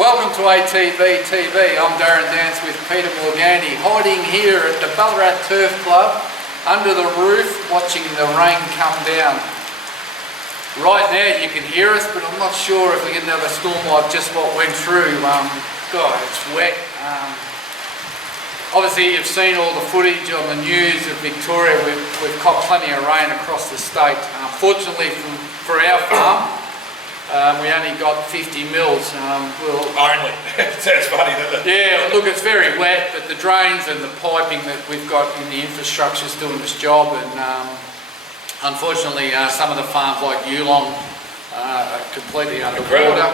Welcome to ATB TV. I'm Darren Dance with Peter Morgandi, hiding here at the Ballarat Turf Club under the roof watching the rain come down. Right now you can hear us, but I'm not sure if we're going to have a storm like just what went through. God, it's wet. Obviously you've seen all the footage on the news of Victoria. We've caught plenty of rain across the state. Fortunately for our farm, we only got 50 mils. Only. Sounds funny, doesn't it? Yeah, look, it's very wet, but the drains and the piping that we've got in the infrastructure is doing its job, and unfortunately some of the farms like Yulong are completely underwater.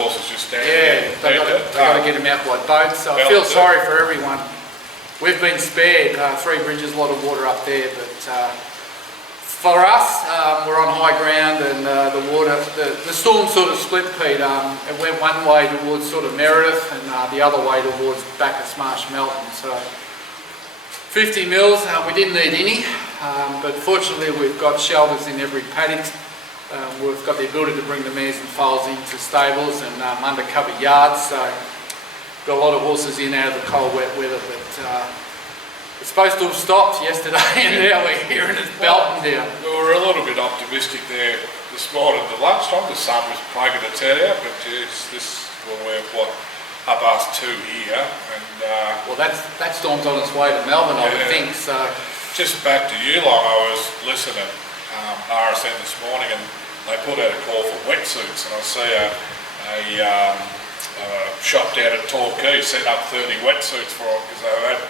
Horses just standing they've got to get them out by boat, so I feel sorry for everyone. We've been spared. Three Bridges, a lot of water up there, but for us, we're on high ground, and the storm sort of split, Pete. It went one way towards sort of Meredith and the other way towards Bacchus Marsh Melton. So 50 mils, we didn't need any, but fortunately we've got shelters in every paddock. We've got the ability to bring the mares and foals into stables and undercover yards, so got a lot of horses in out of the cold wet weather, but it's supposed to have stopped yesterday and now we're here and it's belting down. We were a little bit optimistic there this morning. The lunchtime, the sun was poking its head out, but we're up past 2 here, and well, that storm's on its way to Melbourne, I would think. So just back to Yulong, I was listening RSN this morning, and they put out a call for wetsuits, and I see a shop down at Torquay set up 30 wetsuits for them because they've had,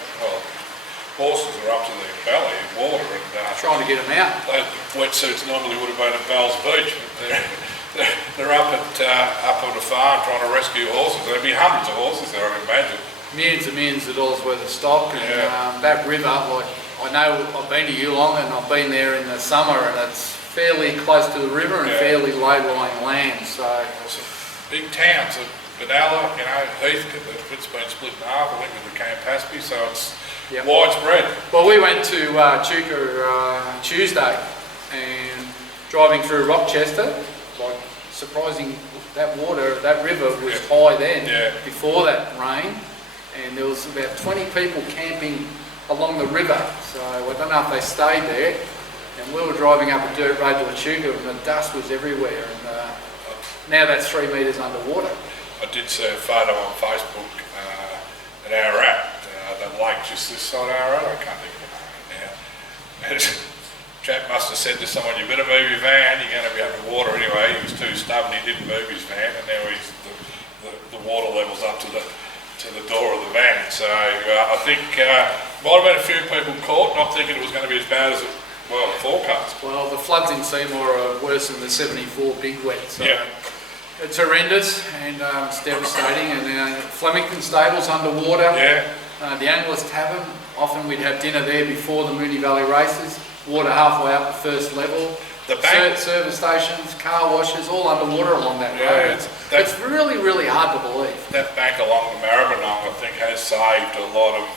horses are up to their belly in water, and trying to get them out. Those wetsuits normally would have been at Bell's Beach, but they're up on the farm trying to rescue horses. There'd be hundreds of horses there, I can imagine. Millions and millions of dollars worth of stock, and that river, like, I know I've been to Yulong and I've been there in the summer, and it's fairly close to the river and fairly low-lying land. So big towns, Benalla, Heathcote, it's been split in half, I think, with the Campaspe, so it's widespread. Well, we went to Chuka Tuesday, and driving through Rochester, like, surprising, that river was high then, before that rain, and there was about 20 people camping along the river, so I don't know if they stayed there, and we were driving up a dirt road to Echuca and the dust was everywhere, and now that's 3 metres underwater. I did see a photo on Facebook at Ararat, the lake just this side of Ararat, I can't think of the name now. Chap must have said to someone, you better move your van, you're going to be underwater anyway. He was too stubborn, he didn't move his van, and now the water level's up to the door of the van. So I think might have been a few people caught, not thinking it was going to be as bad as it forecast. Well, the floods in Seymour are worse than the 74 big wet, so it's horrendous, and it's devastating. And Flemington Stable's underwater. The Anglers Tavern, often we'd have dinner there before the Moonee Valley races. Water halfway up the first level. The bank, service stations, car washes, all underwater along that road. It's really, really hard to believe. That bank along the Maribyrnong, I think, has saved a lot of,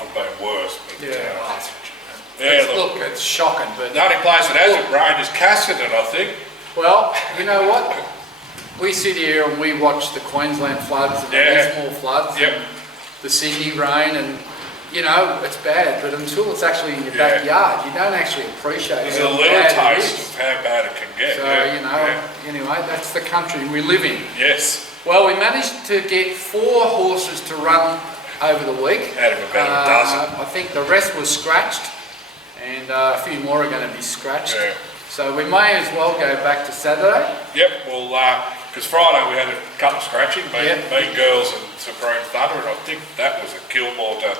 from being worse. But, look, it's shocking. But the only place that hasn't rained is Cassidy, I think. Well, you know what? We sit here and we watch the Queensland floods and the Lismore floods and the Sydney rain, and it's bad, but until it's actually in your backyard, you don't actually appreciate it. There's a little taste of how bad it can get. So, anyway, that's the country we live in. Yes. Well, we managed to get 4 horses to run over the week. Out of about a dozen. I think the rest was scratched, and a few more are going to be scratched. Yeah. So we may as well go back to Saturday. Yep, well, because Friday we had a couple scratching, Mean Girls and Supreme Thunder, and I think that was a Gilmore to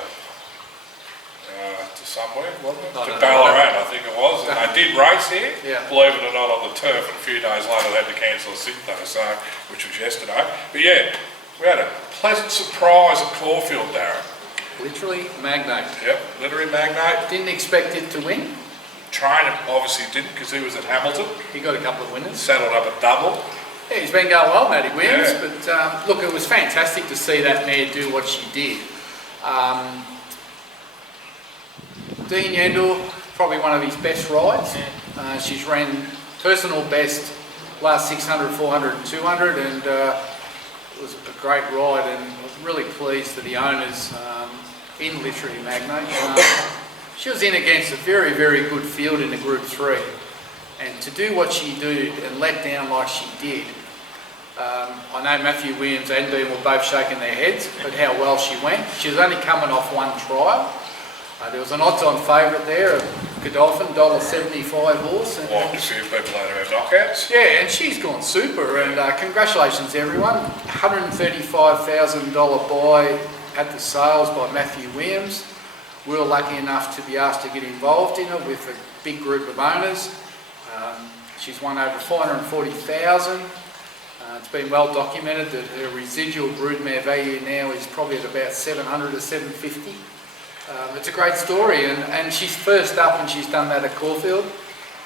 somewhere, wasn't it? To Ballarat, I think it was. And they did race here, believe it or not, on the turf, and a few days later they had to cancel a sit though, which was yesterday. But we had a pleasant surprise at Caulfield, Darren. Literally magnate. Yep, literally magnate. Didn't expect it to win. Trainer obviously didn't, because he was at Hamilton. He got a couple of winners. Saddled up a double. Yeah, he's been going well, Matty Williams, but look, it was fantastic to see that mare do what she did. Dean Yendall, probably one of his best rides. She's ran personal best last 600, 400 and 200, and was a great ride, and I was really pleased for the owners in Literary Magnate. She was in against a very, very good field in the Group 3, and to do what she did and let down like she did, I know Matthew Williams and Dean were both shaking their heads at how well she went. She was only coming off one trial. There was an odds-on favourite there, Godolphin, $1.75 horse. And a few people out of our knockouts. Yeah, and she's gone super, and congratulations everyone. $135,000 buy at the sales by Matthew Williams. We were lucky enough to be asked to get involved in it with a big group of owners. She's won over $440,000. It's been well documented that her residual broodmare value now is probably at about $700 to $750. It's a great story, and she's first up and she's done that at Caulfield.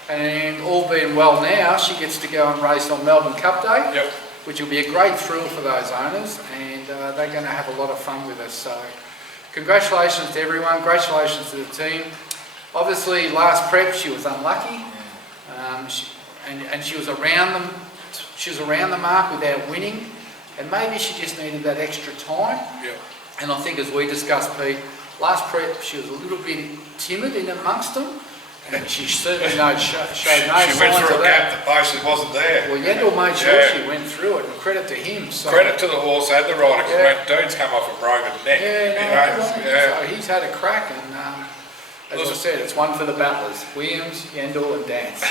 And all being well now, she gets to go and race on Melbourne Cup Day, yep, which will be a great thrill for those owners, and they're going to have a lot of fun with us. So congratulations to everyone, congratulations to the team. Obviously last prep she was unlucky, and she was around them. She was around the mark without winning, and maybe she just needed that extra time. yep. And I think, as we discussed, Pete, last prep she was a little bit timid in amongst them, and she certainly showed no She signs went through of a that. gap that basically wasn't there. Well, Yendall made sure Yeah. she went through it, and credit to him. So, Credit to the horse and the rider, because Yeah. Dean's come off a broken neck. yeah, no, Yeah. so he's had a crack, and as I said, it's one for the battlers: Williams, Yendall, and Dance.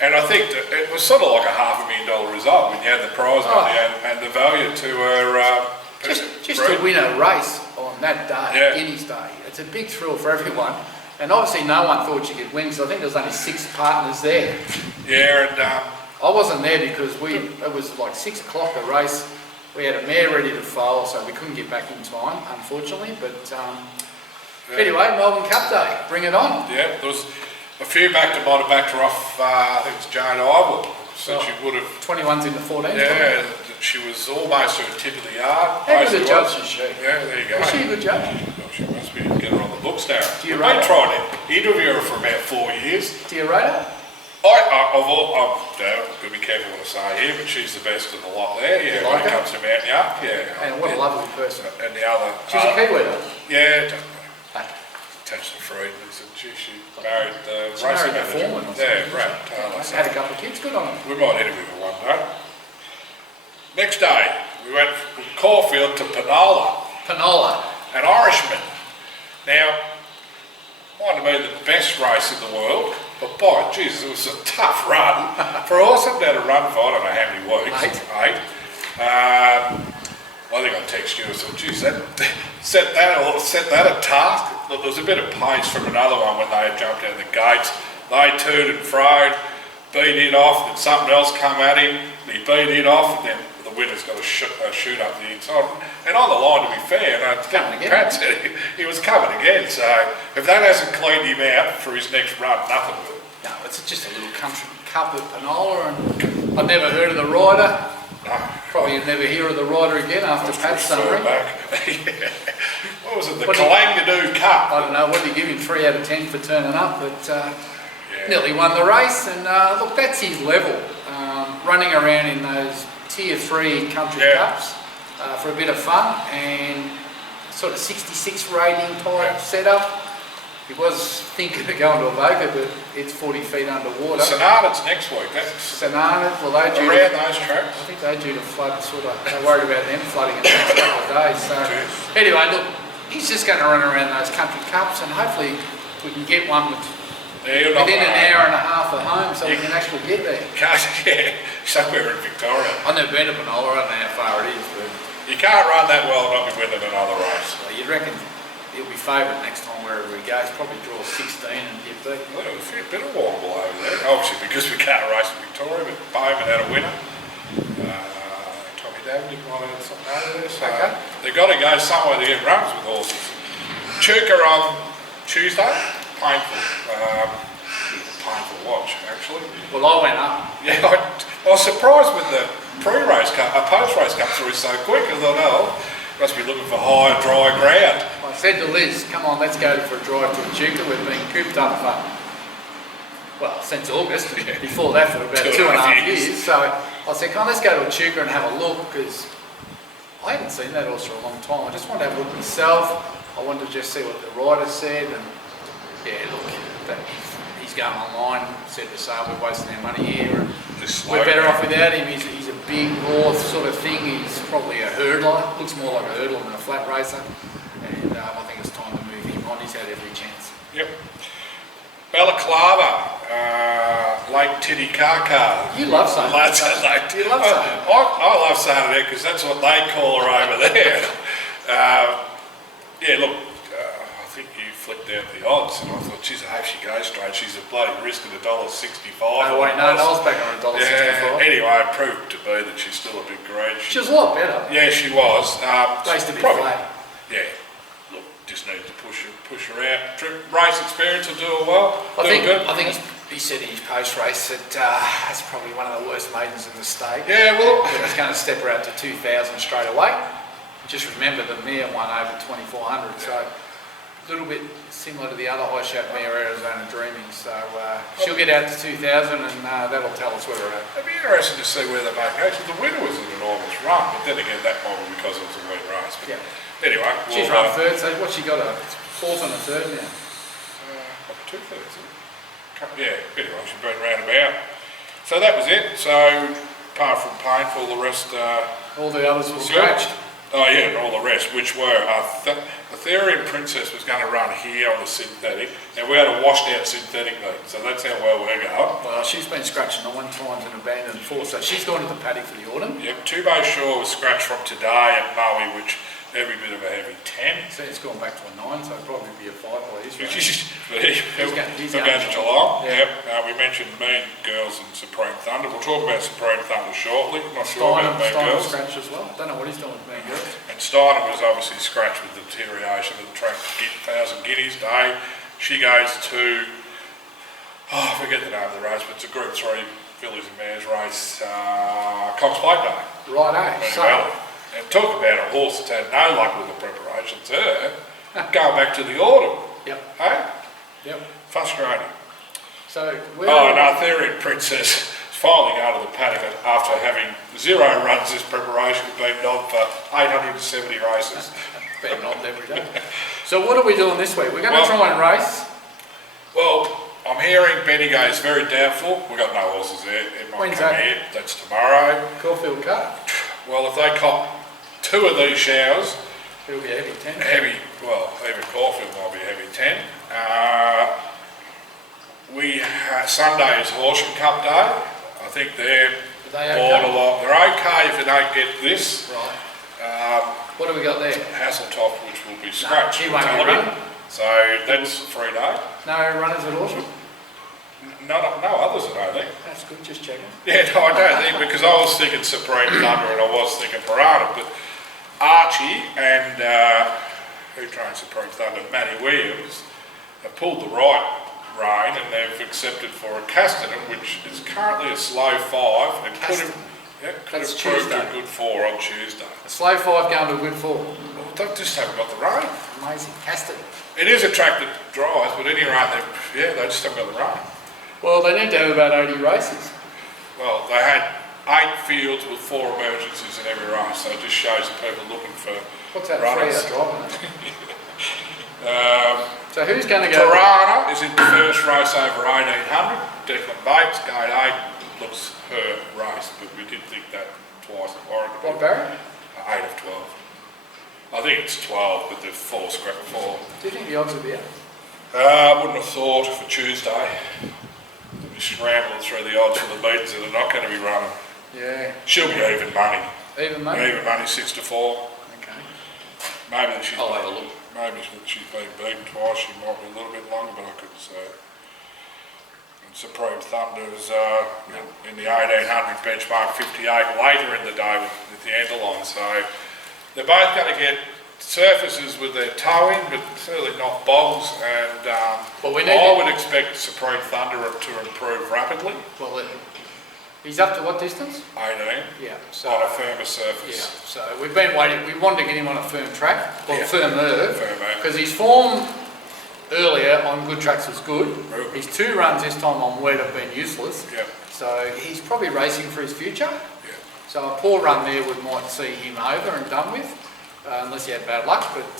And I think that it was sort of like a $500,000 result when you had the prize money and the value to her. Just to win a race on that day, Yeah. Guineas Day, it's a big thrill for everyone. And obviously no one thought she could win, so I think there was only 6 partners there. Yeah, and I wasn't there because it was like 6 o'clock a race. We had a mare ready to foal, so we couldn't get back in time, unfortunately. But anyway, Melbourne Cup Day, bring it on. yeah, there was a few might have backed her off. I think it's Jane Ivel, so she would have. 21's in the 14. Yeah, she was almost at the tip of the yard. How good a judge is she? Yeah, there you go. Is she a good judge? Well, she must be. Get her on the books now. Do you We've rate been her? trying to interview her for about 4 years. Do you rate her? I've got to be careful what I say here, but she's the best of the lot there. Yeah, You like when it her? comes to mounting up. Yeah. And what a lovely person. And the other. She's a Kiwi though. Yeah, attached to Freedom. She married the She married a racing foreman or manager. Yeah, something, Brad didn't Taylor. she? Had a couple of kids, good on her. We might interview her one day. Next day, we went from Caulfield to Penola, Penola. an Irishman. Now, might have been the best race in the world, but by Jesus, it was a tough run. For a horse that had a run for I don't know how many weeks. 8. I think I texted you and said, geez, set that a task. Look, there was a bit of pace from another one when they had jumped out of the gates. They tooed and froed, beat it off, then something else come at him, and he beat it off, and then the winner's got to shoot up the inside. And on the line, to be fair, coming again. Pat said he was coming again, so if that hasn't cleaned him out for his next run, nothing will. No, it's just a little country cup at Penola, and I've never heard of the rider. Probably you'll never hear of the rider again after Pat's summary. Yeah. What was it, the What do you- Kalangadoo Cup? I don't know, what do you give him, 3 out of 10 for turning up, but nearly won the race, and look, that's his level. Running around in those Tier 3 country cups for a bit of fun, and sort of 66 rating type setup. He was thinking of going to Avoca, but it's 40 feet underwater. Sonata's next week. That's Sonata, well, they're due around to, those tracks. I think they're due to flood, they're worried about them flooding in the next couple of days. So anyway, look, he's just going to run around those country cups, and hopefully we can get one within an hour and a half at home, so we can actually get there. Somewhere in Victoria. I've never been to Penola, I don't know how far it is, but You can't run that well and not be winning another race. you'd reckon he'll be favourite next time wherever he goes, probably draw 16 and get beat. Well, there's a bit of wobble over there. Obviously because we can't race in Victoria, but Bowman had a winner. Tommy Davenant might have had something over there. So they've got to go somewhere to get runs with horses. Chuka on Tuesday, painful. Painful watch, actually. Well, I went up. Yeah, I was surprised with the pre-race cut, post-race cut through so quick. I thought, oh, must be looking for higher, dry ground. I said to Liz, come on, let's go for a drive to Echuca. We've been cooped up for, well, since August. Before that for about 2.5 years. So I said, come on, let's go to a Chuka and have a look, because I hadn't seen that horse for a long time. I just wanted to have a look myself. I wanted to just see what the rider said, and yeah, look, he's going online, said to say we're wasting our money here, and we're better off without him. He's a big, raw sort of thing. He's probably a hurdler, looks more like a hurdler than a flat racer, and I think it's time to move him on. He's had every chance. Yep. Balaclava, Lake Titicaca. You love saying that. You love saying that. I love saying it because that's what they call her over there. Yeah, look, I think you flipped out the odds, and I thought, geez, I hope she goes straight. She's a bloody risk at $1.65. No, wait, no, I was back on $1.65. Yeah, anyway, it proved to be that she's still a bit green. She was a lot better. Yeah, she was. Based a bit flat. Yeah. Look, just need to push her out. Race experience will do her well. I think he said in his post race that that's probably one of the worst maidens in the state. Yeah, well, he's going to step her out to 2,000 straight away. Just remember the mare won over 2,400, so a little bit similar to the other high shap mare, Arizona Dreaming. So she'll get out to 2,000, and that'll tell us where we're at. It'd be interesting to see where they make out. The winner was an enormous run, but then again, that might be because it was a wet race. But yeah. Anyway, she's run third. So what's she got? A fourth and a third now. 2 thirds. Yeah. Anyway, she's been round about. So that was it. So apart from painful, the rest. All the others were scratched. Oh yeah, and all the rest, which were Ethereum Princess was going to run here on the synthetic, and we had a washed out synthetic meet, so that's how well we're going. Well, she's been scratched 9 times and abandoned 4, so she's gone to the paddock for the autumn. Yep, Tubo Shaw was scratched from today at Maui, which every bit of a heavy 10. So it's gone back to a 9, so it'll probably be a 5 by his But he's going to Geelong. Yep. We mentioned Mean Girls and Supreme Thunder. We'll talk about Supreme Thunder shortly. I'm not sure about Mean Girls. Scratched as well. Don't know what he's doing with Mean Girls. And Steiner was obviously scratched with the deterioration of the track 1,000 guineas day. She goes to, I forget the name of the race, but it's a Group 3 fillies and mares race, Cox Plate Day. Righto. And talk about a horse that's had no luck with the preparations. Going back to the autumn. Yep. Hey? Yep. Frustrating. So Ethereum Princess finally going to the paddock after having 0 runs this preparation, been knobbed for 870 races. Been knobbed every day. So what are we doing this week? We're going to try and race. Well, I'm hearing Benny goes very doubtful. We've got no horses there. It might When's come that? here. That's tomorrow. Caulfield Cup. Well, if they cop 2 of these showers, it'll be a heavy 10. Even Caulfield might be a heavy 10. Sunday is Horsham Cup Day. I think they're borderline. They're okay if they don't get this. Right. What do we got there? Hasseltoft, which will be scratched. He won't be running. So that's a free day. No runners at Horsham? No others, I don't think. That's good, just checking. Yeah, no, I don't think, because I was thinking Supreme Thunder and I was thinking Piranha, but Archie and who trains Supreme Thunder, Matty Williams, have pulled the right rein and they've accepted for a Casterton, which is currently a slow 5 and could have proved a good 4 on Tuesday. A slow 5 going to a good 4. Well, they just haven't got the rein. Amazing, Casterton. It is a track that drives, but any rate, they just haven't got the rein. Well, they need to have about 80 races. Well, they had 8 fields with 4 emergencies in every race, so it just shows the people looking for what's that runners. 3 hour driving? So who's going to go? Piranha is in the first race over 1800. Declan Bates, gate 8, looks her race, but we did think that twice at Warren. What barrier? 8 of 12. I think it's 12, but there's 4 scrap 4. Do you think the odds will be out? I wouldn't have thought for Tuesday. They'll be scrambling through the odds for the beaters that are not going to be running. Yeah. She'll be even money. Even money? Even money, 6 to 4. Okay. Maybe that she's I'll have a look. Maybe she's been beaten twice. She might be a little bit longer, but I couldn't say. And Supreme Thunder's in the 1800 benchmark, 58 later in the day with the Enderline. So they're both going to get surfaces with their toe in, but certainly not bogs. And I would expect Supreme Thunder to improve rapidly. Well, he's up to what distance? 18. Yeah. So on a firmer surface. Yeah. So we've been waiting. We wanted to get him on a firm track, or firmer, firmer, because his form earlier on good tracks was good. His 2 runs this time on wet have been useless. Yep. So he's probably racing for his future. Yeah. So a poor run there might see him over and done with, unless he had bad luck. But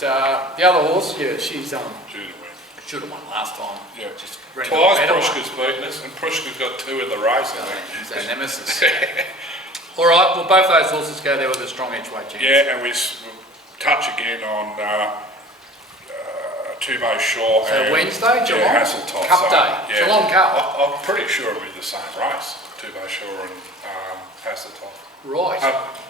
the other horse, yeah, she's Due to win. should have won last time. Yeah. Just Twice Prushka's beaten us, and Prushka's got 2 in the race, I think. He's our nemesis. All right, well, both those horses go there with a strong edgeweight chance. Yeah, and we touch again on Tubo Shaw. So and, Wednesday, Geelong? Yeah, Hasseltop. Cup day, Yeah, Geelong Cup. I'm pretty sure it'll be the same race, Tubo Shaw and Hasseltop. Right.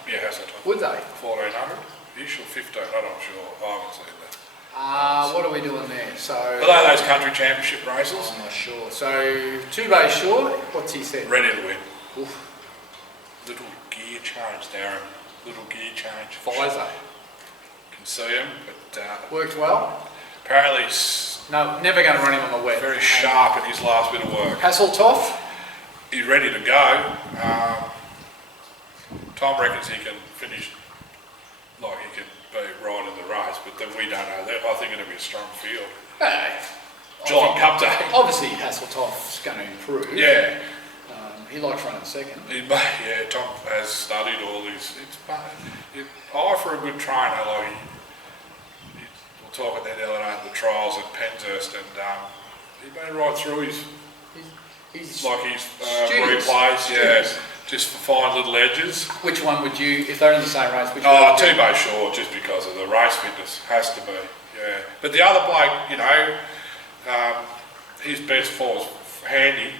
Yeah, Hasseltop. Would they? 1400-ish or 15, I'm not sure. I haven't seen that. What are we doing there? So Are they those country championship races? I'm not sure. So Two-Bay Shore, what's he said? Ready to win. Oof. Little gear change, Darren. Little gear change. Pfizer. Can see him, but Worked well? apparently he's No, never going to run him on the wet. very sharp in his last bit of work. Hasseltoff? He's ready to go. Tom reckons he can finish, like he can be right in the race, but then we don't know that. I think it'll be a strong field. Hey. Geelong Cup Day. Obviously Hasseltoff's going to improve. Yeah. He likes running second. Yeah, Tom has studied all these. I, for a good trainer, like we'll talk about that the other day at the trials at Penshurst, and he's been right through his He's replays, yeah, just for fine little edges. Which one would you, if they're in the same race, which one would you? Two-Bay Shore, just because of the race fitness, has to be, yeah. But the other bloke, you know, his best form's handy.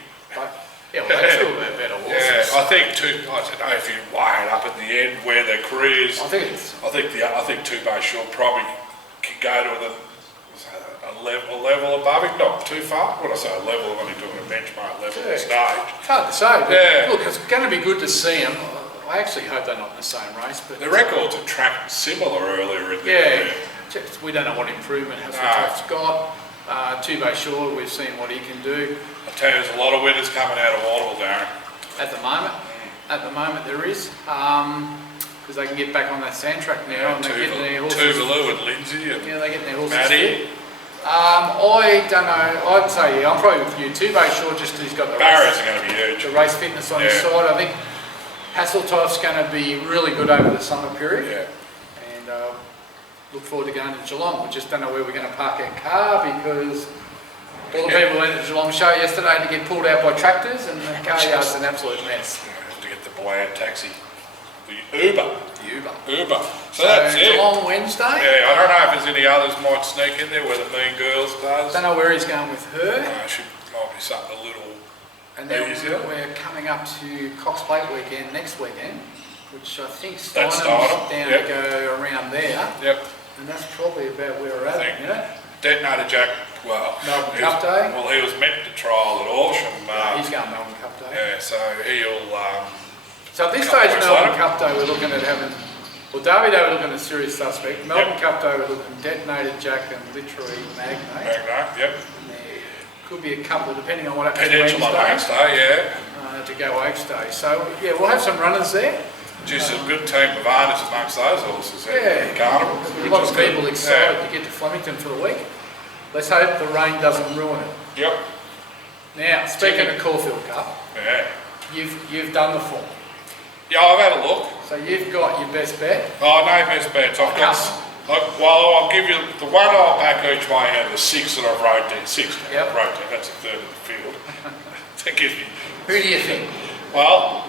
Yeah, well, that's two of our better horses. Yeah, I think I don't know if you weigh it up at the end where their careers. I think Two-Bay Shore probably can go to a level above it, not too far. What I say, a level, I'm only doing a benchmark level at the stage. It's hard to say, but Yeah. look, it's going to be good to see them. I actually hope they're not in the same race, but The records are tracking similar earlier in the yeah, career. just, we don't know what improvement Hasseltoff's got. Two-Bay Shore, we've seen what he can do. I tell you, there's a lot of winners coming out of Warrnambool, Darren. At the moment there is, because they can get back on that sand track now and they're getting their horses. Tuvalu and Lindsay and Yeah, they're getting their horses Maddie. fit. I don't know. I'd say yeah, I'm probably with you. Two-Bay Shore, just he's got the Barriers are going to be huge. the race fitness on his side. I think Hasseltoff's going to be really good over the summer period. Yeah. And look forward to going to Geelong. We just don't know where we're going to park our car because all the people went to the Geelong show yesterday to get pulled out by tractors and the car yard's an absolute mess. You have to get the bland taxi. The Uber. So that's it. Geelong Wednesday. Yeah, I don't know if there's any others might sneak in there where the Mean Girls does. Don't know where he's going with her. Might be something a little And then easier. we're coming up to Cox Plate weekend next weekend, which I think That's Steinem's Steinem, down yep. to go around there. Yep. And that's probably about where we're at, Think. you know? Detonator Jack, well, Melbourne he Cup was- Day. Well, he was meant to trial at Horsham. He's going Melbourne Cup Day. Yeah, so he'll. So at this Couple stage, weeks Melbourne later. Cup Day, we're looking at having, well, Derby Day, we're looking at serious suspect. Melbourne Cup Day, we're looking at Detonator Jack and literally Magnate. Magnate, yep. And there could be a couple, depending on what happens Potential on Wednesday, yeah. to go Oaks Day. So, yeah, we'll have some runners there. Just a good team of owners amongst those horses. Yeah, Carnival. a lot of people excited to get to Flemington for the week. Let's hope the rain doesn't ruin it. Yep. Now, speaking of Caulfield Cup, Yeah. you've done the form. Yeah, I've had a look. So you've got your best bet. Oh, no best bets. I've got. I'll give you the one I'll back each way out of the 6 that I've wrote down. 6 that Yep. I've wrote down. That's a third of the field. That gives me. Who do you think? Well,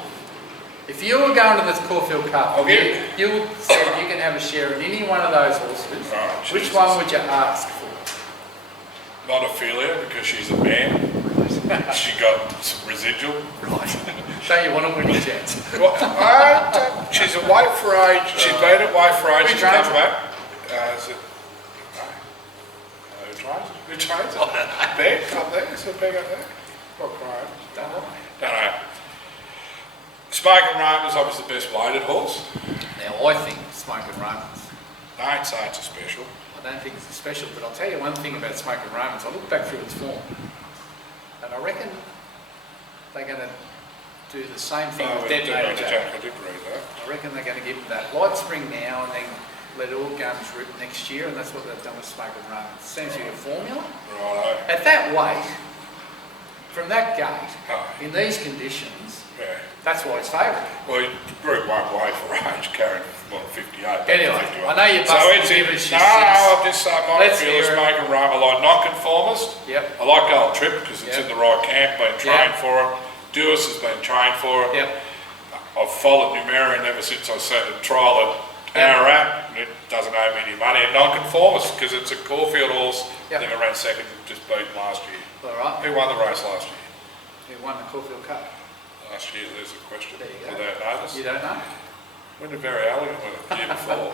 If you were going to this Caulfield Cup, I'll give you said you can have a share in any one of those horses. Right, Which Jesus. one would you ask for? not Ophelia because she's a man. She got some residual. Right. Don't you want a winning chance? Well, she's a weight for age. She's been at weight for age. Who She's trains come her? back. Is it? No. Who trains? Who trains? Beck up there. Is it Beck up there? What crime? Don't know. Don't know. Smoking Rain is obviously the best weighted horse. Now, I think Smoking Romans. I ain't say it's a special. I don't think it's a special, but I'll tell you one thing about Smoking Romans. I look back through its form, and I reckon they're going to do the same thing with Detonator Jack. I did read that. I reckon they're going to give him that light spring now and then let all guns rip next year, and that's what they've done with Smoking Romans. Seems to be a formula. Righto. At that weight, from that gate, Oh. in these conditions, Yeah. that's why it's favourite. Well, Group 1 way for age carried, what, 58? Anyway, 51. I know you're So busting it's to in, give us no, your sense. I'm just saying, my Let's feelers hear it. make a run. I like non-conformist. Yep. I like Gold Trip because it's Yep. in the right camp, been trained Yep. for it. Duis has been trained for it. Yep. I've followed Numerian ever since I seen the trial at Ararat, and it doesn't owe me any money. And non-conformist because it's a Caulfield horse. Yep. I think I ran second, just beat last year. All right. Who won the race last year? Who won the Caulfield Cup? Last year, there's a question. There you go. Without notice. You don't know? When did Very Elegant win it? The year before.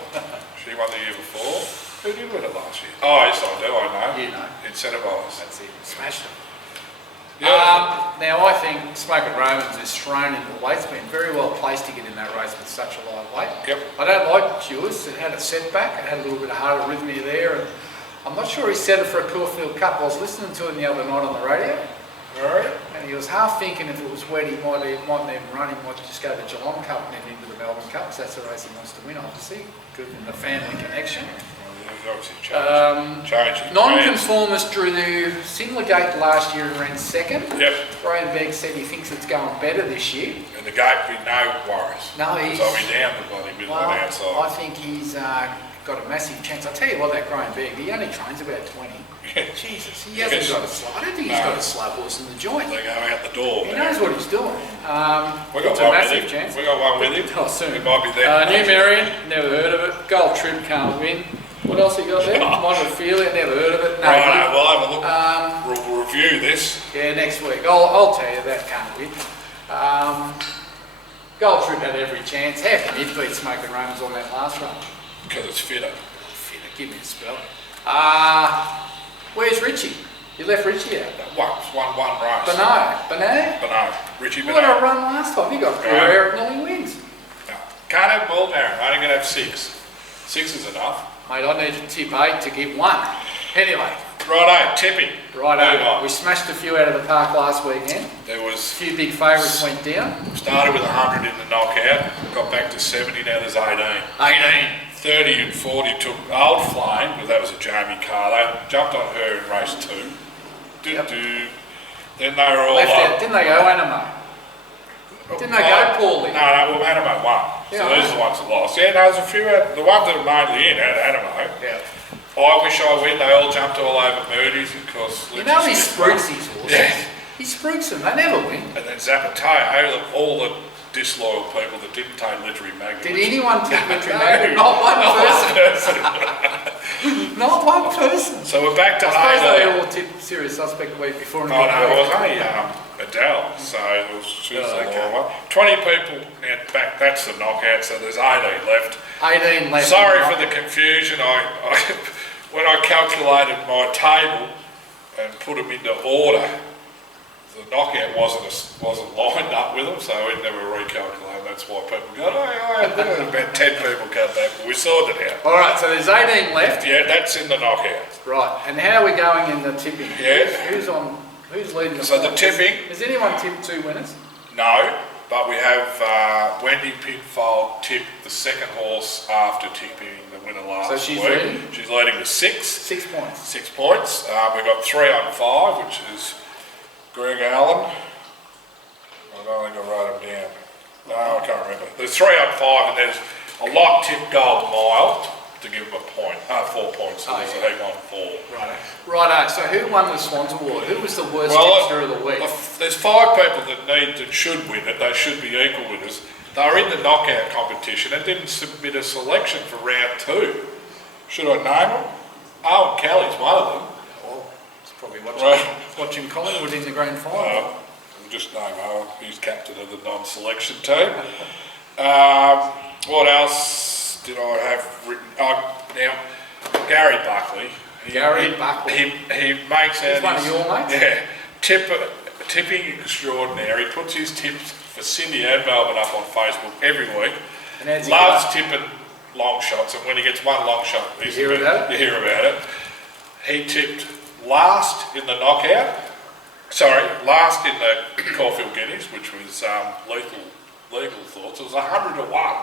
She won the year before. Who did win it last year? Oh, yes, I do, I know. You know. Incentivised. That's it. Smashed them. Yeah. Now I think Smoking Romans is thrown into the weight. It's been very well placed to get in that race with such a light weight. Yep. I don't like Duis. It had a setback. It had a little bit of hard arrhythmia there. And I'm not sure he set it for a Caulfield Cup. I was listening to him the other night on the radio. Alright. And he was half thinking if it was wet, he mightn't even run. He might just go to Geelong Cup and then into the Melbourne Cup, because that's the race he wants to win, obviously. Good in the family connection. Well, there's obviously changing. Non-conformist drew the single gate last year and ran second. Yep. Brian Begg said he thinks it's going better this year. And the gate be no worries. No, he's... So I'll be down the bloody middle Well, and I outside. think he's got a massive chance. I'll tell you what, that Brian Begg, he only trains about 20. Jesus, he hasn't Yes. got a slow. I don't think he's got a slow horse in the joint. They go out the door. He knows what he's doing. We got It's a one with massive him. chance. We got one with him. Oh, soon. It might be there. New Marion, never heard of it. Gold Trip can't win. What else you got there? Montefilia, never heard of it. No. Right, we'll have a look. We'll review this. Yeah, next week. I'll tell you that can't win. Gold Trip had every chance. How can he beat Smoking Romans on that last run? Because it's fitter. Fitter, give me a spell. Where's Richie? You left Richie out. One race. Bernard? Richie What a Bernard. run last time. He got through Right. Eric nearly wins. No. Can't have them all, Darren. Only going to have 6. 6 is enough. Mate, I need to tip 8 to get 1. Anyway. Righto, tipping. Right, we smashed a few out of the park last weekend. There was, A few big favourites went down. started with 100 in the knockout, got back to 70, now there's 18. 30 and 40 took Old Flame, because that was a Jamie Carr. They jumped on her in race 2. Yep. Then they were all Left up. out. Didn't they go Animo? Didn't they go poorly? No, well, Animo won. Yeah, So I these are the ones that lost. Yeah, no, there's a few, the ones that were mainly in had Animo. Yeah. I wish I win, they all jumped all over Moody's because... You know he spruiks his horses. Yeah. He spruiks them. They never win. And then Zapateo, all the disloyal people that didn't take literary magnet. Did anyone take the No. trade? Not one person. Not one person. So we're back to I suppose they Hayden. all tipped Serious Suspect the week before. Oh no, it was only Adele, so it was, she was the okay. long one. 20 people now back, that's the knockout, so there's 18 left. 18 left. Sorry for the confusion, when I calculated my table and put them into order, the knockout wasn't lined up with them, so we'd never recalculate. That's why people go, about 10 people cut that, but we sorted it out. All right, so there's 18 left. Yeah, that's in the knockout. Right, and how are we going in the tipping? Yes. Who's leading the So the points? tipping? Has anyone tipped 2 winners? No, but we have Wendy Pinfold tipped the second horse after tipping the winner last week. So she's leading? She's leading with 6. 6 points. 6 points. We've got 3 on 5, which is Greg Allen. I don't think I wrote them down. No, I can't remember. There's 3 on 5 and there's a lot tipped Gold Mile to give them a point. 4 points, so there's a heap on 4. Righto, so who won the Swans Award? Who was the worst Well, tipster of the week? There's 5 people that should win it. They should be equal winners. They were in the knockout competition and didn't submit a selection for round 2. Should I name them? Owen Kelly's one of them. Well, it's probably Right. watching Collingwood in the grand final. We'll just name Owen. He's captain of the non-selection team. What else did I have written? Now, Gary Buckley. He makes out He's one of your mates? Yeah. Tipping extraordinary. He puts his tips for Sydney and Melbourne up on Facebook every week. And how's he Loves go? tipping long shots, and when he gets one long shot, You hear about it. He tipped last in the knockout. Last in the Caulfield Guineas, which was legal thoughts. It was 100 to 1.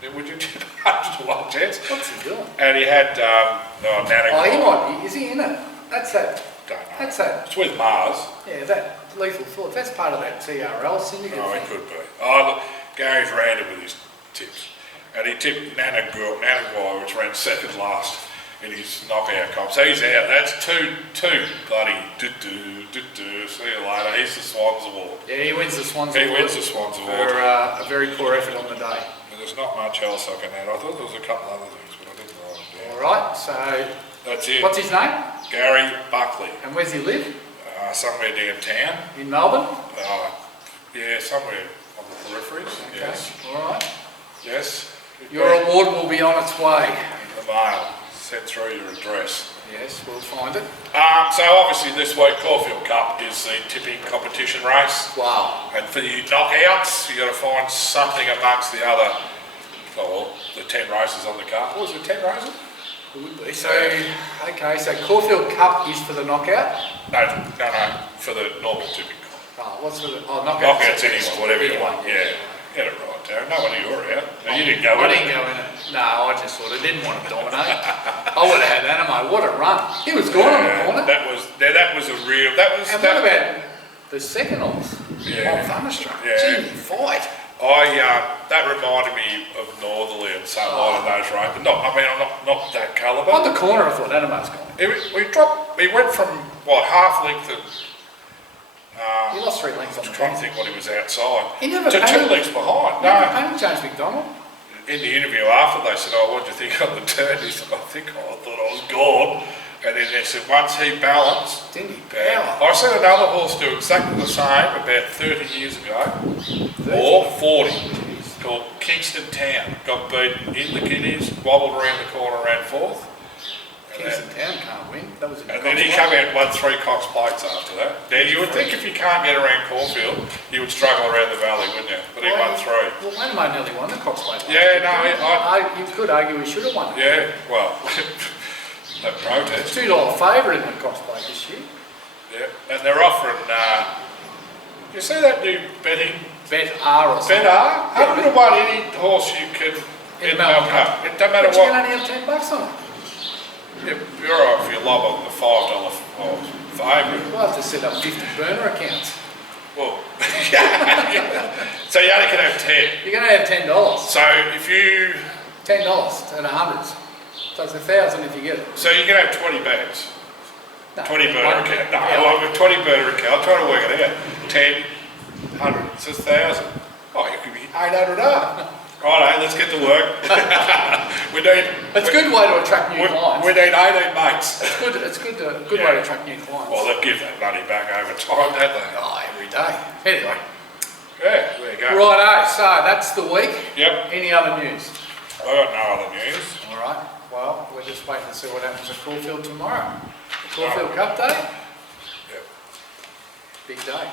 Then would you tip 100 to 1 chance? What's he doing? And he had He might be. Is he in it? That's that. Don't know. That's that. It's with Mars. Yeah, that. Lethal Thoughts. That's part of that TRL syndicate Oh, thing. he could be. Oh, look, Gary's random with his tips. And he tipped Nanaguai, which ran second last in his knockout comp. So he's out. That's two bloody see you later. He's the Swans Award. Yeah, he wins the Swans Award. He wins the Swans Award. For a very poor effort on the day. And there's not much else I can add. I thought there was a couple other things, but I didn't write them down. All right, so That's it. what's his name? Gary Buckley. And where's he live? Somewhere downtown. In Melbourne? Yeah, somewhere on the peripheries. Okay, Yes. all right. Yes. Your award will be on its way. The mail. Send through your address. Yes, we'll find it. So obviously this week Caulfield Cup is the tipping competition race. Wow. And for the knockouts, you got to find something amongst the other, the 10 races on the card. What was it, 10 races? It would be. So, okay, so Caulfield Cup is for the knockout? No, for the normal tipping comp. Oh, what's for the, knockouts? Knockouts anyway, whatever you want, yeah. Get it right, Darren. No wonder you were out. No, you didn't go in it. I didn't go in it. No, I just sort of didn't want to dominate. I would have had Animo. What a run. He was gone on the corner. That was a real, And what about the second off? Yeah. On Thunderstruck. Yeah. Gee, fight. That reminded me of Northerly and some of those races, but I'm not that calibre. On the corner, I thought Animo's gone. He went from, half length of, He lost 3 lengths on the I'm trying to track. think what he was outside, He never to paid. 2 lengths behind. No, No, James McDonald. in the interview after they said, what do you think on the turn? He said, I thought I was gone. And then they said, once he balanced, Didn't he? Power. I seen another horse do exactly the same about 30 years ago, or 40, called Kingston Town. Got beaten in the kiddies, wobbled around the corner, ran fourth. Kingston Town can't win. That was And then he came out and won 3 Cox Plates after that. Now you would think if you can't get around Caulfield, you would struggle around the valley, wouldn't you? But he won 3. Well, Animo nearly won the Cox Plate. Yeah, no, You could argue he should have won it. yeah, well, no protest. $2 favourite in the Cox Plate this year. Yeah, and they're offering, you see that new betting? Bet R or something. Bet R? How good about any horse you can in the Melbourne Cup? It doesn't matter But you can what. only have $10 on it. You're all right if you lob on the $5 favourite. We'll have to set up 50 burner accounts. Well, so you only can have 10. You're going to have $10. So if you, $10 and 100s. So it's 1,000 if you get it. so you can have 20 bags. No, 20 burner one- account. No, yeah, well, with 20 burner account, I'm trying to work it out. 10, 100, so it's 1,000. Oh, you could be 800 Right, let's get to work. we need. It's a good way to attract new clients. We need 18 mates. It's good way to attract new clients. Well, they'll give that money back over time, don't they? Oh, every day. Anyway. Yeah, there you go. Righto, so that's the week. Yep. Any other news? I got no other news. All right. Well, we're just waiting to see what happens at Caulfield tomorrow. Caulfield Cup Day. Yep. Big day.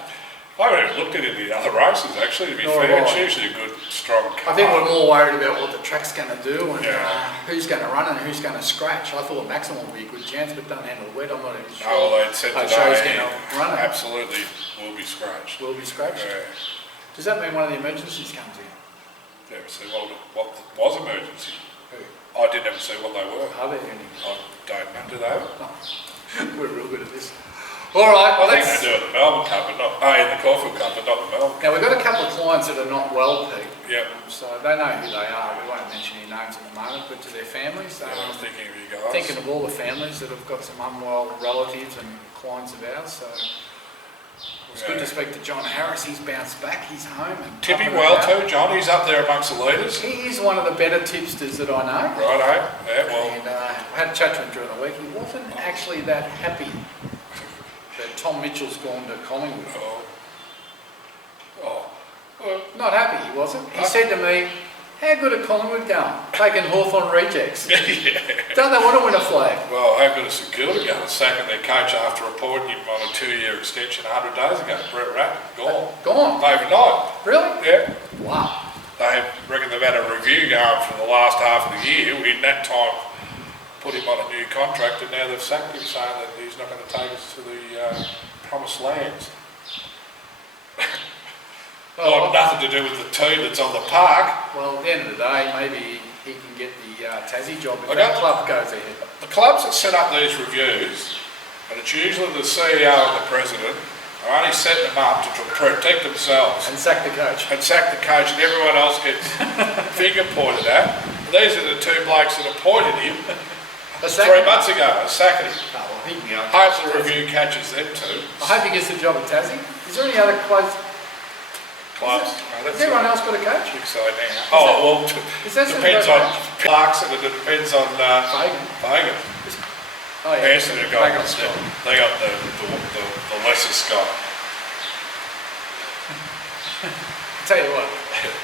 I haven't even looked at any of the other races, actually, to be Nor fair. have It's I. usually a good, strong car. I think we're more worried about what the track's going to do and Yeah. who's going to run and who's going to scratch. I thought Maximum would be a good chance, but don't handle the wet. I'm not even sure. No, well, they said That show's today, going to run it. absolutely will be scratched. Will be scratched. Yeah. Does that mean one of the emergencies comes in? Yeah, so what was emergency? Who? I didn't ever see what they were. Are there any? I don't know, do they? No. We're real good at this. All right, well, I think they do it at the Melbourne Cup, but not, in the Caulfield Cup, but not the Melbourne. Now, we've got a couple of clients that are not well, Pete. Yeah. So they know who they are. We won't mention any names at the moment, but to their families, I was thinking of you guys. thinking of all the families that have got some unwell relatives and clients of ours. So it's good to speak to John Harris. He's bounced back. He's home. And Tipping up and well about. too, John. He's up there amongst the leaders. He is one of the better tipsters that I know. Righto. Yeah, well, And I had a chat to him during the week. He wasn't actually that happy that Tom Mitchell's gone to Collingwood. well, Not happy, he wasn't. He said to me, how good are Collingwood going? Taking Hawthorn rejects. yeah. Don't they want to win a flag? Well, how good is St Kilda going? Sacking their coach after appointing him on a 2-year extension 100 days ago. Brett Ratton, gone. Gone. Overnight. Really? Yeah. Wow. They reckon they've had a review going for the last half of the year. In that time, put him on a new contract, and now they've sacked him, saying that he's not going to take us to the promised lands. Well, Nothing to do with the team that's on the park. well, at the end of the day, maybe he can get the Tassie job if I that don't- club goes ahead. The clubs that set up these reviews, and it's usually the CEO and the president, They're only setting them up to protect themselves. And sack the coach. And sack the coach, and everyone else gets finger pointed at. And these are the two blokes that appointed him 3 months ago, sacking him. Oh, well, he can go. Hope the review catches them too. I hope he gets the job at Tassie. Is there any other clubs? Clubs. Has everyone else got a coach? So now. Oh, well, depends on Clarkson and it depends on Fagan. Oh, yeah. Yes, they got the lesser Scott. Tell you what,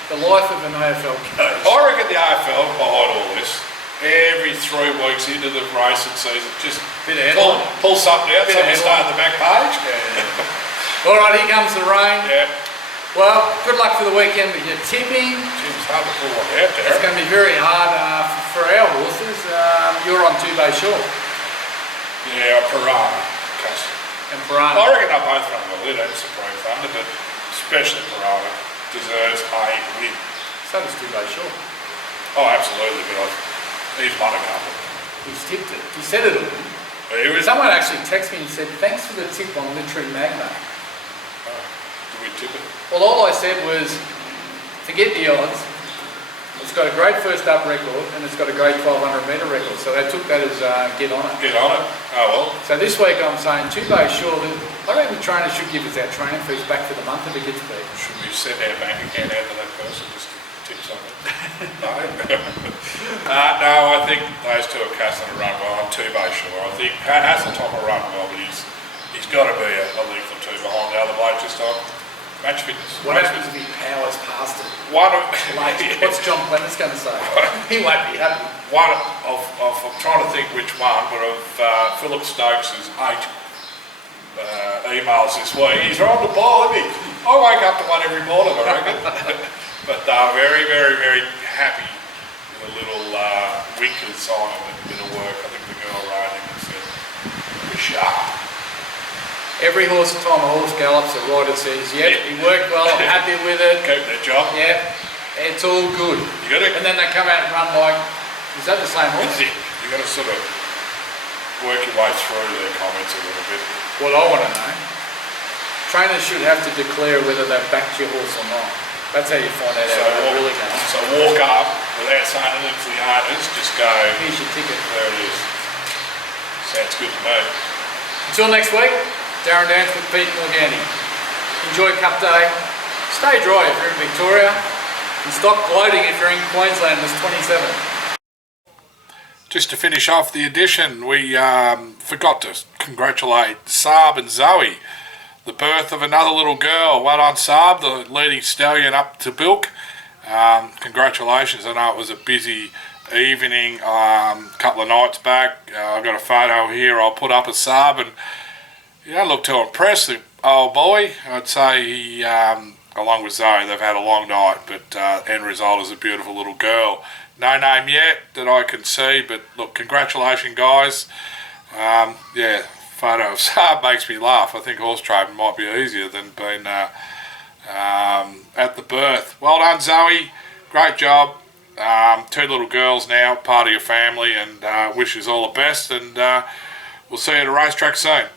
the life of an AFL coach. I reckon the AFL behind all this, every 3 weeks into the racing season, just pull something out, something start at the back page. Yeah. All right, here comes the rain. Yeah. Well, good luck for the weekend with your tipping. It's hard to pull one out there. It's going to be very hard for our horses. You're on 2 Bay Shore. Yeah, Piranha. And Piranha. I reckon they're both run well. They don't Supreme Thunder, but especially Piranha deserves a win. So does 2 Bay Shore. Oh, absolutely, but he's won a couple. He's tipped it. He said it all. Someone actually texted me and said, thanks for the tip on Literary Magna. Did we tip it? Well, all I said was, forget the odds. It's got a great first up record and it's got a great 1200 metre record. So they took that as get on it. Get on it. Oh well. So this week I'm saying 2 Bay Shore. I reckon the trainer should give us our training fees back for the month if it gets paid. Should we send our bank account out to that person just to tip something? No. No, I think those two are casting a run well. I'm 2 Bay Shore. I think Hasseltop will run well, but he's got to be a length or 2 behind the other bloke just on match fitness. What happens if he powers past it? What's John Clements going to say? He won't be happy. I'm trying to think which one, but of Philip Stokes' 8 emails this week. He's on the ball, isn't he? I wake up to one every morning, I reckon. But they're very, very, very happy with a little winkers on him and a bit of work. I think the girl rode him and said, "We're sharp." Every time a horse gallops, a rider says, yep, he worked well, I'm happy with it. Keep their job. Yep, it's all good. You got it. And then they come out and run like, is that the same horse? You got to sort of work your way through their comments a little bit. What I want to know, trainers should have to declare whether they've backed your horse or not. That's how you find out how they're really going. So walk up without saying anything to the owners, just go, here's your ticket. There it is. Sounds good to me. Until next week. Darren Dance with Pete Morgani. Enjoy Cup Day. Stay dry if you're in Victoria. And stop gloating if you're in Queensland and it's 27. Just to finish off the edition, we forgot to congratulate Saab and Zoe. The birth of another little girl. Well done, Saab, the leading stallion up to Bilk. Congratulations. I know it was a busy evening a couple of nights back. I've got a photo here I'll put up of Saab, and you don't look too impressed, the old boy. I'd say he, along with Zoe, they've had a long night, but end result is a beautiful little girl. No name yet that I can see, but look, congratulations, guys. Yeah, photo of Saab makes me laugh. I think horse trading might be easier than being at the birth. Well done, Zoe. Great job. 2 little girls now, part of your family, and wish you all the best, and we'll see you at the racetrack soon.